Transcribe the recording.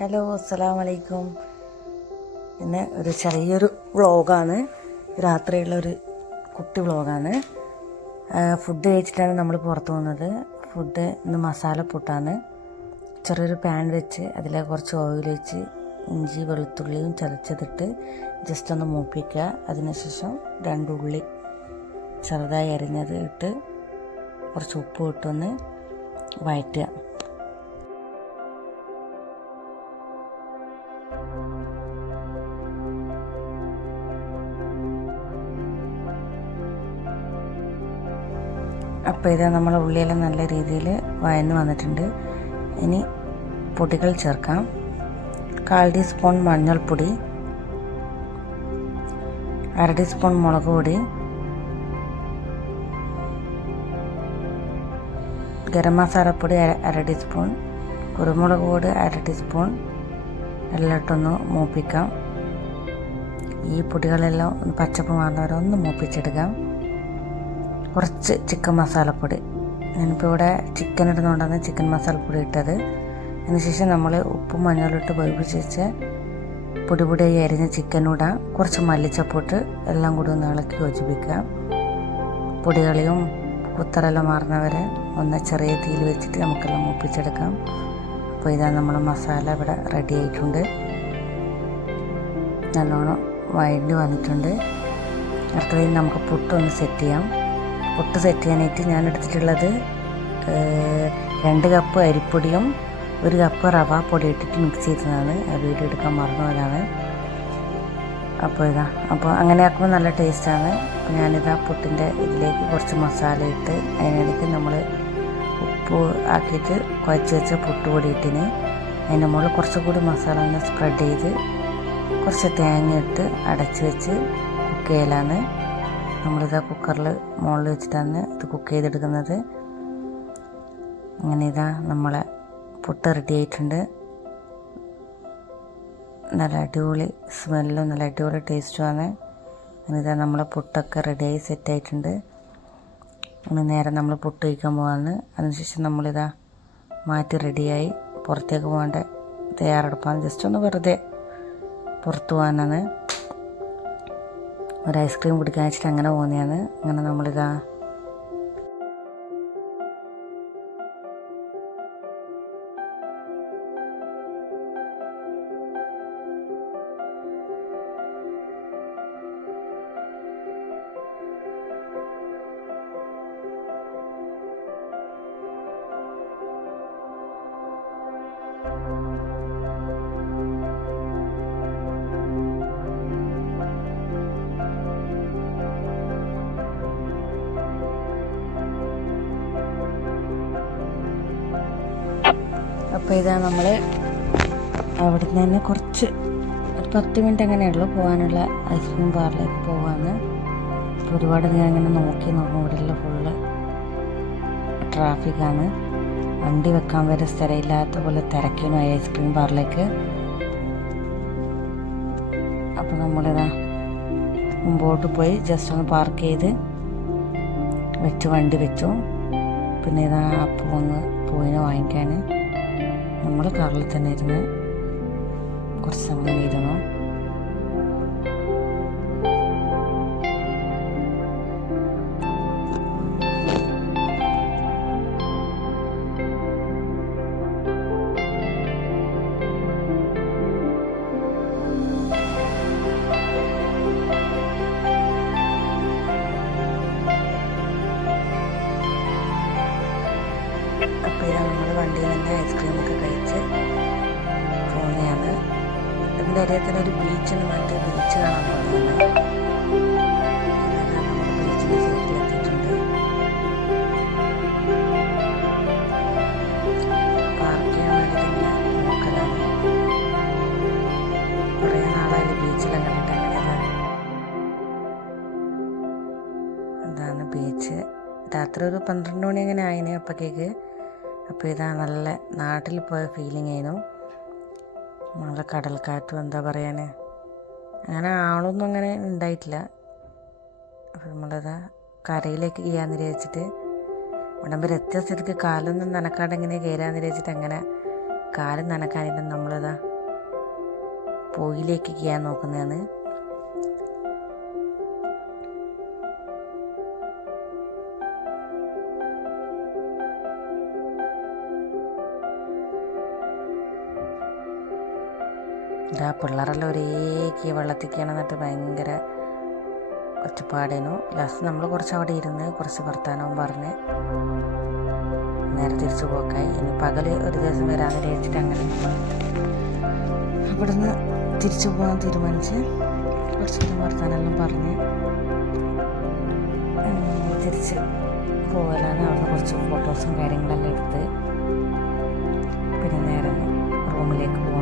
Hello, അസ്സലാമു അലൈക്കും. ഇന്ന് ഒരു ചെറിയൊരു വ്ളോഗാണ്, രാത്രിയുള്ളൊരു കുട്ടി വ്ളോഗാണ്. ഫുഡ് കഴിച്ചിട്ടാണ് നമ്മൾ പുറത്ത് പോകുന്നത്. ഫുഡ് ഇന്ന് മസാലപ്പുട്ടാണ്. ചെറിയൊരു പാൻ വെച്ച് അതിൽ കുറച്ച് ഓയിൽ വെച്ച് ഇഞ്ചി വെളുത്തുള്ളിയും ചതച്ചതിട്ട് ജസ്റ്റ് ഒന്ന് മൂപ്പിക്കുക. അതിനുശേഷം 2 ഉള്ളി ചെറുതായി അരിഞ്ഞത് ഇട്ട് കുറച്ച് ഉപ്പ് ഇട്ടൊന്ന് വഴറ്റുക. അപ്പോൾ ഇത് നമ്മളെ ഉള്ളിയെല്ലാം നല്ല രീതിയിൽ വഴന്ന് വന്നിട്ടുണ്ട്. ഇനി പൊടികൾ ചേർക്കാം. 1/4 ടീസ്പൂൺ മഞ്ഞൾപ്പൊടി, 1/2 ടീസ്പൂൺ മുളക് പൊടി, ഗരം മസാലപ്പൊടി 1/2 ടീസ്പൂൺ, കുരുമുളക് പൊടി 1/2 ടീസ്പൂൺ എല്ലാം ഇട്ടൊന്ന് മൂപ്പിക്കാം. ഈ പൊടികളെല്ലാം പച്ചപ്പ് മാറുന്നവരെ ഒന്ന് മൂപ്പിച്ചെടുക്കാം. കുറച്ച് ചിക്കൻ മസാലപ്പൊടി, ഞാനിപ്പോൾ ഇവിടെ ചിക്കൻ ഇടുന്നതുകൊണ്ടാണ് ചിക്കൻ മസാലപ്പൊടി ഇട്ടത്. അതിനുശേഷം നമ്മൾ ഉപ്പും മഞ്ഞളിട്ട് വേവിച്ച് വെച്ച് പൊടിയായി അരിഞ്ഞ ചിക്കനൂടാം. കുറച്ച് മല്ലിച്ചപ്പിട്ട് എല്ലാം കൂടി ഒന്ന് ഇളക്കി യോജിപ്പിക്കുക. പൊടികളെയും കുത്തറെല്ലാം മാറുന്നവരെ ഒന്ന് ചെറിയ തീയിൽ വെച്ചിട്ട് നമുക്കെല്ലാം മൂപ്പിച്ചെടുക്കാം. അപ്പോൾ ഇതാ നമ്മൾ മസാല ഇവിടെ റെഡി ആയിട്ടുണ്ട്. നല്ലോണം വഴണ്ടി വന്നിട്ടുണ്ട്. അടുത്തത് നമുക്ക് പുട്ടൊന്ന് സെറ്റ് ചെയ്യാം. പുട്ട് സെറ്റ് ചെയ്യാനായിട്ട് ഞാൻ എടുത്തിട്ടുള്ളത് 2 കപ്പ് അരിപ്പൊടിയും 1 കപ്പ് റവ പൊടി ഇട്ടിട്ട് മിക്സ് ചെയ്തതാണ്. ആ വീഡിയോ എടുക്കാൻ മറന്നുപോയതാണ്. അപ്പോൾ അങ്ങനെ ആക്കുമ്പോൾ നല്ല ടേസ്റ്റാണ്. അപ്പോൾ ഞാനിതാ പുട്ടിൻ്റെ ഇതിലേക്ക് കുറച്ച് മസാല ഇട്ട് അതിനിടയ്ക്ക് നമ്മൾ ഉപ്പ് ആക്കിയിട്ട് കുഴച്ച് വെച്ച പുട്ടുപൊടി ഇട്ടിന് അതിൻ്റെ മുകളിൽ കുറച്ചുകൂടി മസാല ഒന്ന് സ്പ്രെഡ് ചെയ്ത് കുറച്ച് തേങ്ങ ഇട്ട് അടച്ച് വെച്ച് കുക്ക് ചെയ്യലാണ്. നമ്മളിതാ കുക്കറിൽ മുകളിൽ വെച്ചിട്ടാണ് ഇത് കുക്ക് ചെയ്തെടുക്കുന്നത്. അങ്ങനെ ഇതാ നമ്മളെ പുട്ട് റെഡി ആയിട്ടുണ്ട്. നല്ല അടിപൊളി സ്മെല്ലും നല്ല അടിപൊളി ടേസ്റ്റുമാണ്. അങ്ങനെ ഇതാ നമ്മളെ പുട്ടൊക്കെ റെഡിയായി സെറ്റായിട്ടുണ്ട്. അങ്ങനെ നേരെ നമ്മൾ പുട്ട് കഴിക്കാൻ പോകാമെന്ന്. അതിനുശേഷം നമ്മളിതാ മാറ്റി റെഡിയായി പുറത്തേക്ക് പോകേണ്ട തയ്യാറെടുപ്പാണ്. ജസ്റ്റ് ഒന്ന് വെറുതെ പുറത്തു പോകാനാണ്. ഒരു ഐസ്ക്രീം കുടിക്കാൻ വെച്ചിട്ട് അങ്ങനെ പോകുന്നതാണ്. അങ്ങനെ നമ്മളിതാ അപ്പോൾ ഇതാ നമ്മൾ അവിടെ നിന്ന് തന്നെ കുറച്ച് ഒരു 10 മിനിറ്റ് അങ്ങനെയുള്ളൂ പോകാനുള്ള ഐസ്ക്രീം പാർലറിലേക്ക് പോകാമെന്ന്. ഒരുപാട് ഞാൻ അങ്ങനെ നോക്കി ഇവിടെയുള്ള ഫുള്ള് ട്രാഫിക്കാണ്. വണ്ടി വെക്കാൻ വരെ സ്ഥലമില്ലാത്ത പോലെ തിരക്കിനു ഐസ്ക്രീം പാർലറിലേക്ക്. അപ്പോൾ നമ്മളിതാ മുമ്പോട്ട് പോയി ജസ്റ്റ് ഒന്ന് പാർക്ക് ചെയ്ത് വെച്ച് വണ്ടി വെച്ചു. പിന്നെ ഇതാ അപ്പോൾ ഒന്ന് പോയിന് വാങ്ങിക്കാൻ നമ്മൾ കാറിൽ തന്നെ ഇരുന്ന് കുറച്ച് സമയം ഇരുന്നു. അപ്പോൾ ഇതാ നമ്മൾ വണ്ടിയിൽ തന്നെ ഐസ്ക്രീമൊക്കെ കഴിച്ച് പോകുന്നതാണ്. ഇതിൻ്റെ ഇടയിൽ തന്നെ ഒരു ബീച്ചിന് മറ്റേ ബീച്ച് കാണാൻ പോകുന്നതാണ്. നമ്മൾ ബീച്ചിൻ്റെ സൈഡിലെത്തിയിട്ടുണ്ട്. പാർക്ക് ചെയ്യാൻ വേണ്ടിയിട്ട് ഇങ്ങനെ നോക്കലാണ്. കുറേ നാളായി ബീച്ചിലൊക്കെ കണ്ടിട്ട്. അങ്ങനെ അതാണ് ബീച്ച്. രാത്രി ഒരു 12 മണി അങ്ങനെ ആയിന് അപ്പോഴേക്ക്. അപ്പോൾ ഇതാ നല്ല നാട്ടിൽ പോയ ഫീലിംഗ് ആയിരുന്നു. നല്ല കടൽക്കാറ്റും എന്താ പറയാൻ, അങ്ങനെ ആളൊന്നും അങ്ങനെ ഉണ്ടായിട്ടില്ല. അപ്പോൾ നമ്മളിതാ കരയിലേക്ക് കയറാന്ന് വിചാരിച്ചിട്ട് ഉടമ്പ് എത്തിയ സ്ഥിതിക്ക് കാലൊന്നും നനക്കാണ്ട് എങ്ങനെ കയറാന്ന് വിചാരിച്ചിട്ട് അങ്ങനെ കാല് നനക്കാനിട്ട് നമ്മളിതാ പൊയിലേക്ക് ചെയ്യാൻ നോക്കുന്നതാണ്. ഇതാ പിള്ളേരെല്ലാം ഒരേക്ക് വെള്ളത്തിക്കാണ് എന്നിട്ട് ഭയങ്കര ഒച്ചപ്പാടേനു. ലാസ്റ്റ് നമ്മൾ കുറച്ച് അവിടെ ഇരുന്ന് കുറച്ച് വർത്താനവും പറഞ്ഞ് നേരെ തിരിച്ചു പോക്കായി. ഇനി പകൽ ഒരു ദിവസം വരാമെന്ന് വിചാരിച്ചിട്ട് അങ്ങനെ അവിടുന്ന് തിരിച്ചു പോകാൻ തീരുമാനിച്ച് കുറച്ച് വർത്താനെല്ലാം പറഞ്ഞ് തിരിച്ച് പോകലാണ്. അവിടുന്ന് കുറച്ച് ഫോട്ടോസും കാര്യങ്ങളെല്ലാം എടുത്ത് പിന്നെ നേരെ റൂമിലേക്ക് പോകണം.